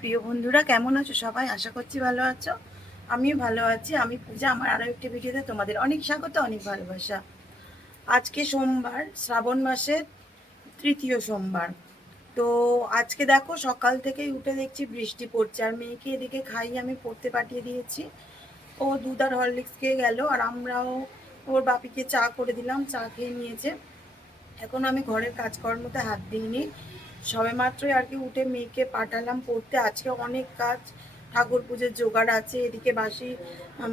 প্রিয় বন্ধুরা, কেমন আছো সবাই? আশা করছি ভালো আছো। আমিও ভালো আছি। আমি পূজা। আমার আরও একটি ভিডিওতে তোমাদের অনেক স্বাগত, অনেক ভালোবাসা। আজকে সোমবার, শ্রাবণ মাসের তৃতীয় সোমবার। তো আজকে দেখো সকাল থেকেই উঠে দেখছি বৃষ্টি পড়ছে, আর মেয়েকে এদিকে খাইয়ে আমি পড়তে পাঠিয়ে দিয়েছি। ও দুধ আর হরলিক্স খেয়ে গেল, আর আমরাও ওর বাপিকে চা করে দিলাম, চা খেয়ে নিয়েছে। এখন আমি ঘরের কাজকর্মতে হাত দিইনি, সবে মাত্রই আর কি উঠে মেয়েকে পাঠালাম পড়তে। আজকে অনেক কাজ, ঠাকুর পুজোর জোগাড় আছে, এদিকে বাসি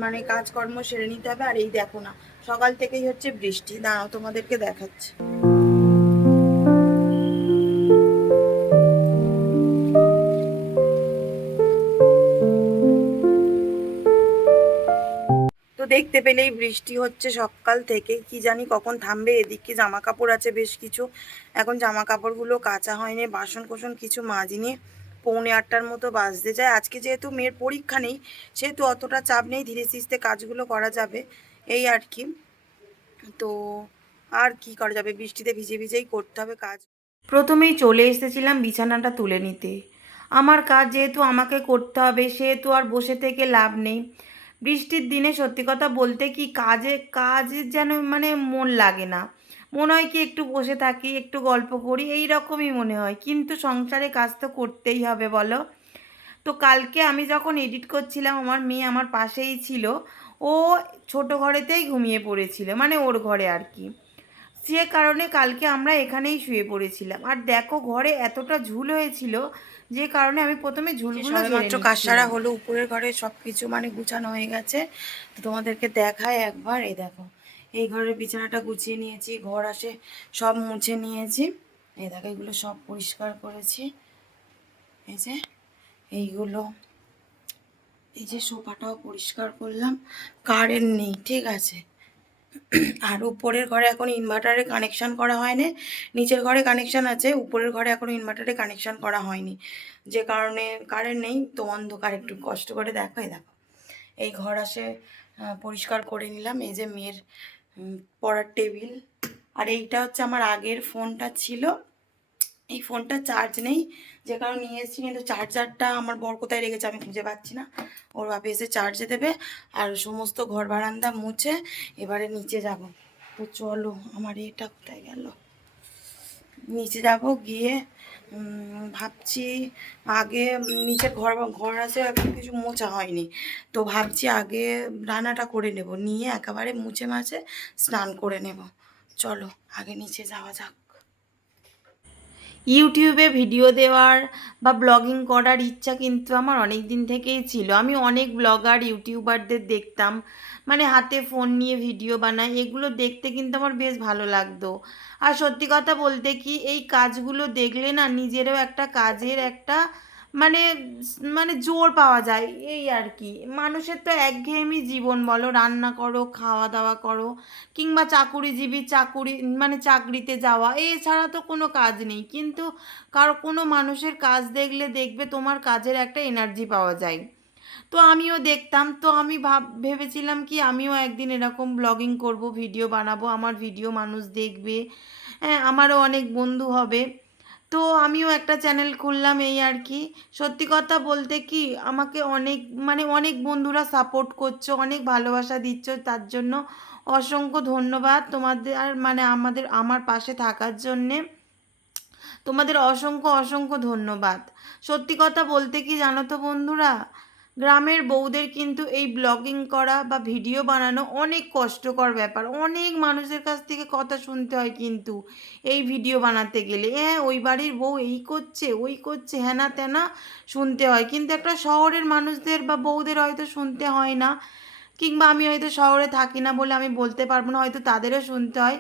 মানে কাজকর্ম সেরে নিতে হবে। আর এই দেখো না, সকাল থেকেই হচ্ছে বৃষ্টি। দাঁড়াও তোমাদেরকে দেখাচ্ছি। তো দেখতে পেলেই বৃষ্টি হচ্ছে সকাল থেকে, কি জানি কখন থামবে। এদিকে জামা কাপড় আছে বেশ কিছু, এখন জামা কাপড়গুলো কাচা হয়নি, বাসন কোসন কিছু মাজিনি। 7:45 মতো বাজতে যায়। আজকে যেহেতু মেয়ের পরীক্ষা নেই, সেহেতু অতটা চাপ নেই, ধীরে সুস্থে কাজগুলো করা যাবে, এই আর কি। তো আর কি করা যাবে, বৃষ্টিতে ভিজে ভিজেই করতে হবে কাজ। প্রথমেই চলে এসেছিলাম বিছানাটা তুলে নিতে। আমার কাজ যেহেতু আমাকে করতে হবে, সেহেতু আর বসে থেকে লাভ নেই। বৃষ্টির দিনে সত্যি কথা বলতে কি, কাজের যেন মানে মন লাগে না। মনে হয় কি একটু বসে থাকি, একটু গল্প করি, এই রকমই মনে হয়। কিন্তু সংসারে কাজ তো করতেই হবে বলো। তো কালকে আমি যখন এডিট করছিলাম, আমার মেয়ে আমার পাশেই ছিল। ও ছোট ঘরেতেই ঘুমিয়ে পড়েছিল, মানে ওর ঘরে আর কি। সে কারণে কালকে আমরা এখানেই শুয়ে পড়েছিলাম। আর দেখো ঘরে এতটা ঝুল হয়েছিল, যে কারণে আমি প্রথমে ঝুলগুলো ঝেড়ে সবেমাত্র কাজ সারা নিচ্ছিলাম। হলো, উপরের ঘরে সব কিছু মানে গুছানো হয়ে গেছে। তো তোমাদেরকে দেখায় একবার, এই দেখো এই ঘরের বিছানাটা গুছিয়ে নিয়েছি, ঘর আসে সব মুছে নিয়েছি। এই দেখো এগুলো সব পরিষ্কার করেছি। এই যে এইগুলো, এই যে সোফাটাও পরিষ্কার করলাম। কারেন্ট নেই, ঠিক আছে। আর উপরের ঘরে এখন ইনভার্টারে কানেকশান করা হয়নি, নিচের ঘরে কানেকশান আছে, উপরের ঘরে এখনও ইনভার্টারে কানেকশান করা হয়নি, যে কারণে কারেন্ট নেই। তো অন্ধকার, একটু কষ্ট করে দেখো। এই দেখো এই ঘর আসে পরিষ্কার করে নিলাম। এই যে মেয়ের পড়ার টেবিল। আর এইটা হচ্ছে আমার আগের ফোনটা ছিল, এই ফোনটা চার্জ নেই, যে কারণে নিয়ে এসেছি। কিন্তু চার্জারটা আমার বর কোথায় রেখেছে আমি খুঁজে পাচ্ছি না। ওর বাবা এসে চার্জে দেবে। আর সমস্ত ঘর বারান্দা মুছে এবারে নিচে যাব। তো চলো, আমার এটা কোথায় গেল, নিচে যাব। গিয়ে ভাবছি আগে নিচের ঘর ঘর আছে, এখন কিছু মোছা হয়নি। তো ভাবছি আগে রান্নাটা করে নেব, নিয়ে একেবারে মুছে মাছে স্নান করে নেব। চলো আগে নিচে যাওয়া যাক। ইউটিউবে ভিডিও দেওয়ার বা ব্লগিং করার ইচ্ছা কিন্তু আমার অনেক দিন থেকেই ছিল। আমি অনেক ব্লগার ইউটিউবারদের দেখতাম, মানে হাতে ফোন নিয়ে ভিডিও বানায়, এগুলো দেখতে কিন্তু আমার বেশ ভালো লাগতো। আর সত্যি কথা বলতে কি, এই কাজগুলো দেখলে না নিজেরও একটা কাজের একটা মানে মানে জোর পাওয়া যায়, এই আর কি। মানুষের তো একঘেয়েমি জীবন বলো, রান্না করো, খাওয়া দাওয়া করো, কিংবা চাকুরিজীবী চাকুরি মানে চাকরিতে যাওয়া, এছাড়া তো কোনো কাজ নেই। কিন্তু কারো কোনো মানুষের কাজ দেখলে দেখবে তোমার কাজের একটা এনার্জি পাওয়া যায়। তো আমিও দেখতাম, তো আমি ভেবেছিলাম কি আমিও একদিন এরকম ব্লগিং করব, ভিডিও বানাবো, আমার ভিডিও মানুষ দেখবে, হ্যাঁ আমারও অনেক বন্ধু হবে। তো আমিও একটা চ্যানেল খুললাম, এই আর কি। সত্যি কথা বলতে কি, আমাকে অনেক মানে অনেক বন্ধুরা সাপোর্ট করছো, অনেক ভালোবাসা দিচ্ছ, তার জন্য অসংখ্য ধন্যবাদ তোমাদের। আর মানে আমার পাশে থাকার জন্যে তোমাদের অসংখ্য অসংখ্য ধন্যবাদ। সত্যি কথা বলতে কি জানো তো বন্ধুরা, গ্রামের বউদের কিন্তু এই ব্লগিং করা বা ভিডিও বানানো অনেক কষ্টকর ব্যাপার। অনেক মানুষের কাছ থেকে কথা শুনতে হয় কিন্তু এই ভিডিও বানাতে গেলে, হ্যাঁ ওই বাড়ির বউ এই করছে ওই করছে হ্যানা ত্যানা শুনতে হয়। কিন্তু একটা শহরের মানুষদের বা বউদের হয়তো শুনতে হয় না, কিংবা আমি হয়তো শহরে থাকি না বলে আমি বলতে পারবো না, হয়তো তাদেরও শুনতে হয়।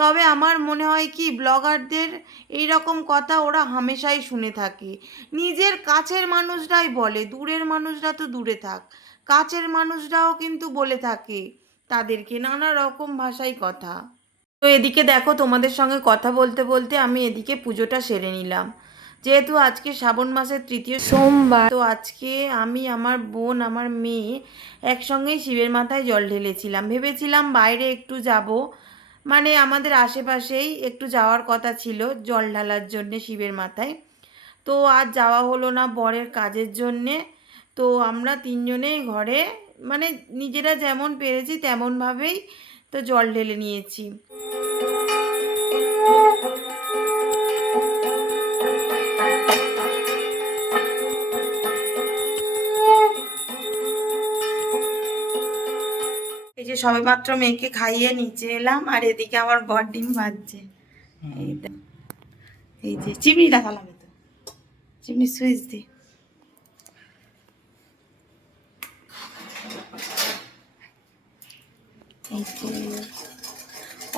তবে আমার মনে হয় কি, ব্লগারদের এই রকম কথা ওরা হামেশাই শুনে থাকে। নিজের কাছের মানুষরাই বলে, দূরের মানুষরা তো দূরে থাক, কাছের মানুষরাও কিন্তু বলে থাকে তাদেরকে নানা রকম ভাষায় কথা। তো এদিকে দেখো তোমাদের সঙ্গে কথা বলতে বলতে আমি এদিকে পুজোটা সেরে নিলাম। যেহেতু আজকে শ্রাবণ মাসের তৃতীয় সোমবার, তো আজকে আমি, আমার বোন, আমার মেয়ে একসঙ্গেই শিবের মাথায় জল ঢেলেছিলাম। ভেবেছিলাম বাইরে একটু যাব, মানে আমাদের আশেপাশেই একটু যাওয়ার কথা ছিল জল ঢালার জন্যে শিবের মাথায়। তো আর যাওয়া হলো না বরের কাজের জন্যে। তো আমরা তিনজনেই ঘরে মানে নিজেরা যেমন পেরেছি তেমনভাবেই তো জল ঢেলে নিয়েছি। এই যে সবেমাত্র মেয়েকে খাইয়ে নিচে এলাম, আর এদিকে আমার বর ডিম ভাজছে। এই যে চিমনি লাগালাম, তো চিমনি সুইচ দি। এই যে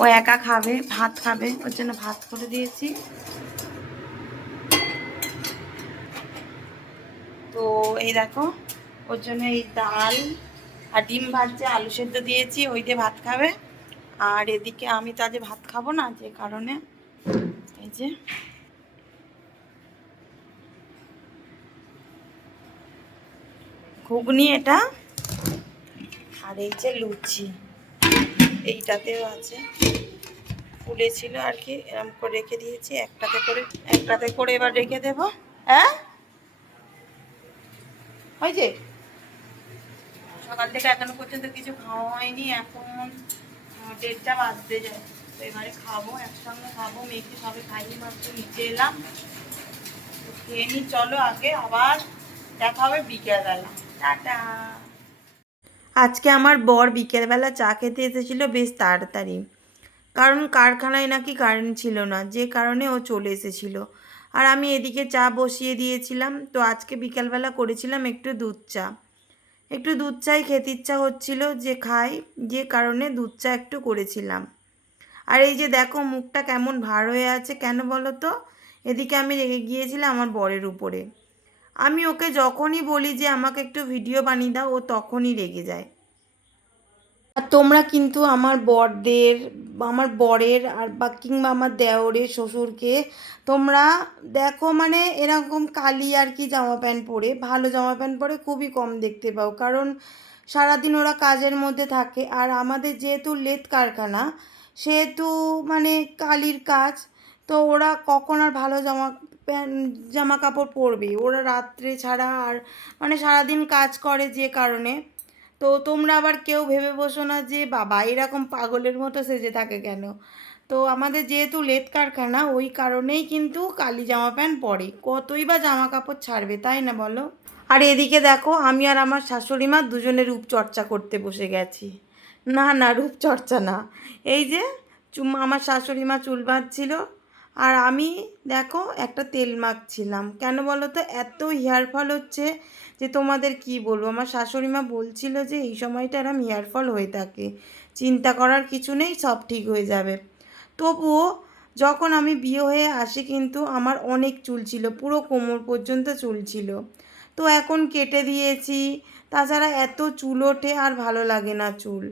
ও একা খাবে, ভাত খাবে, ওর জন্য ভাত করে দিয়েছি। তো এই দেখো ওর জন্য এই ডাল আর ডিম ভাজছে, আলু সেদ্ধ দিয়েছি, ওই দিয়ে ভাত খাবে। আর এদিকে আমি তো আজ ভাত খাবো না, যে কারণে এই যে ঘুগনি এটা, আর এই যে লুচি এইটাতেও আছে, ফুলেছিল আর কি, এরকম করে রেখে দিয়েছি একটাতে করে এবার রেখে দেবো। হ্যাঁ ওই যে সকাল থেকে এখনো পর্যন্ত কিছু খাওয়া হয়নি, এখন 1:30 বাজতে যায়। তো এবারে খাবো, একসঙ্গে খাবো। মেয়েকে সবে খাইয়ে মাত্র নিচে এলাম, তো খেয়ে নি। চলো আগে আবার দেখা হবে বিকেলবেলা। টাটা। আজকে আমার বর বিকেলবেলা চা খেতে এসেছিল বেশ তাড়াতাড়ি, কারণ কারখানায় নাকি কারেন্ট ছিল না, যে কারণে ও চলে এসেছিল। আর আমি এদিকে চা বসিয়ে দিয়েছিলাম। তো আজকে বিকালবেলা করেছিলাম একটু দুধ চাই খেতে ইচ্ছা হচ্ছিল যে খাই, যে কারণে দুধ চা একটু করেছিলাম। আর এই যে দেখো মুখটা কেমন ভার হয়ে আছে, কেন বলো তো? এদিকে আমি রেগে গিয়েছিলাম আমার বরের উপরে। আমি ওকে যখনই বলি যে আমাকে একটু ভিডিও বানিয়ে দাও, ও তখনই রেগে যায়। আর তোমরা কিন্তু আমার বরের আর বা কিংবা আমার দেওরের শ্বশুরকে তোমরা দেখো মানে এরকম কালি আর কি জামা প্যান্ট পরে, ভালো জামা প্যান্ট পরে খুবই কম দেখতে পাও, কারণ সারাদিন ওরা কাজের মধ্যে থাকে। আর আমাদের যেহেতু লেথ কারখানা, সেহেতু মানে কালির কাজ, তো ওরা কখন আর ভালো জামা কাপড় পরবে? ওরা রাত্রে ছাড়া আর মানে সারাদিন কাজ করে, যে কারণে। তো তোমরা আবার কেউ ভেবে বসো না যে বাবা এরকম পাগলের মতো সেজে থাকে কেন। তো আমাদের যেহেতু লেথ কারখানা, ওই কারণেই কিন্তু কালি জামা প্যান্ট পরে, কতই বা জামা কাপড় ছাড়বে, তাই না বলো? আর এদিকে দেখো আমি আর আমার শাশুড়ি মা দুজনে রূপচর্চা করতে বসে গেছি। না না, রূপচর্চা না, এই যে আমার শাশুড়ি মা চুল বাঁধছিল, আর আমি দেখো একটা তেল মাখছিলাম। কেন বলো তো? এত হেয়ার ফল হচ্ছে যে তোমাদের কি বলবো। আমার শাশুড়ি মা বলছিল যে এই সময়টা এরম হেয়ার ফল হয়ে থাকে, চিন্তা করার কিছু নেই, সব ঠিক হয়ে যাবে। তবুও যখন আমি বিয়ে হয়ে আসি কিন্তু আমার অনেক চুল ছিল, পুরো কোমর পর্যন্ত চুল ছিল। তো এখন কেটে দিয়েছি, তাছাড়া এত চুল ওঠে আর ভালো লাগে না চুল।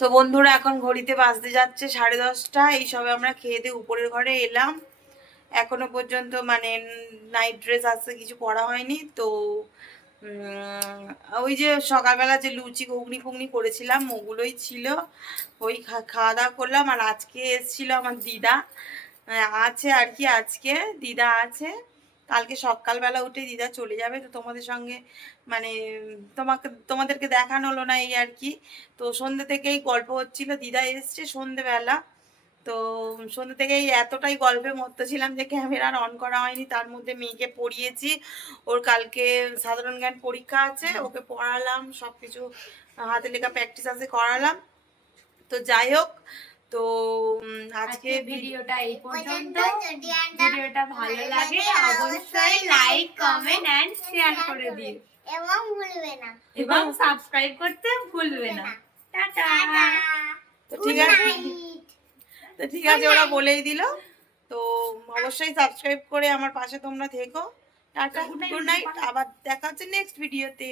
তো বন্ধুরা এখন ঘড়িতে বাজতে যাচ্ছে 10:30। এই সবে আমরা খেয়ে দিয়ে উপরের ঘরে এলাম, এখনো পর্যন্ত মানে নাইট ড্রেস আসতে কিছু পরা হয়নি। তো ওই যে সকালবেলা যে লুচি ঘুগনি ফুগনি করেছিলাম ওগুলোই ছিল, ওই খাওয়া দাওয়া করলাম। আর আজকে এসেছিল আমার দিদা, আছে আর কি, আজকে দিদা আছে, কালকে সকালবেলা উঠে দিদা চলে যাবে। তো তোমাদের সঙ্গে মানে তোমাদেরকে দেখানো হলো না, এই আর কি। তো সন্ধ্যে থেকেই গল্প হচ্ছিল, দিদা এসছে সন্ধ্যেবেলা। তো সন্ধ্যে থেকেই এতটাই গল্পে মত্ত ছিলাম যে ক্যামেরা অন করা হয়নি। তার মধ্যে মেয়েকে পড়িয়েছি, ওর কালকে সাধারণ জ্ঞান পরীক্ষা আছে, ওকে পড়ালাম, সব কিছু হাতে লেখা প্র্যাকটিস আছে করালাম। তো যাই হোক, তো আজকে ভিডিওটা এই পর্যন্ত। ভিডিওটা ভালো লাগে অবশ্যই লাইক কমেন্ট এন্ড শেয়ার করে দিন, এবং সাবস্ক্রাইব করতে ভুলবে না। টাটা। তো ঠিক আছে, ওরা বলেই দিল। তো অবশ্যই সাবস্ক্রাইব করে আমার পাশে তোমরা থেকো। টাটা, গুড নাইট, আবার দেখা হচ্ছে নেক্সট ভিডিওতে।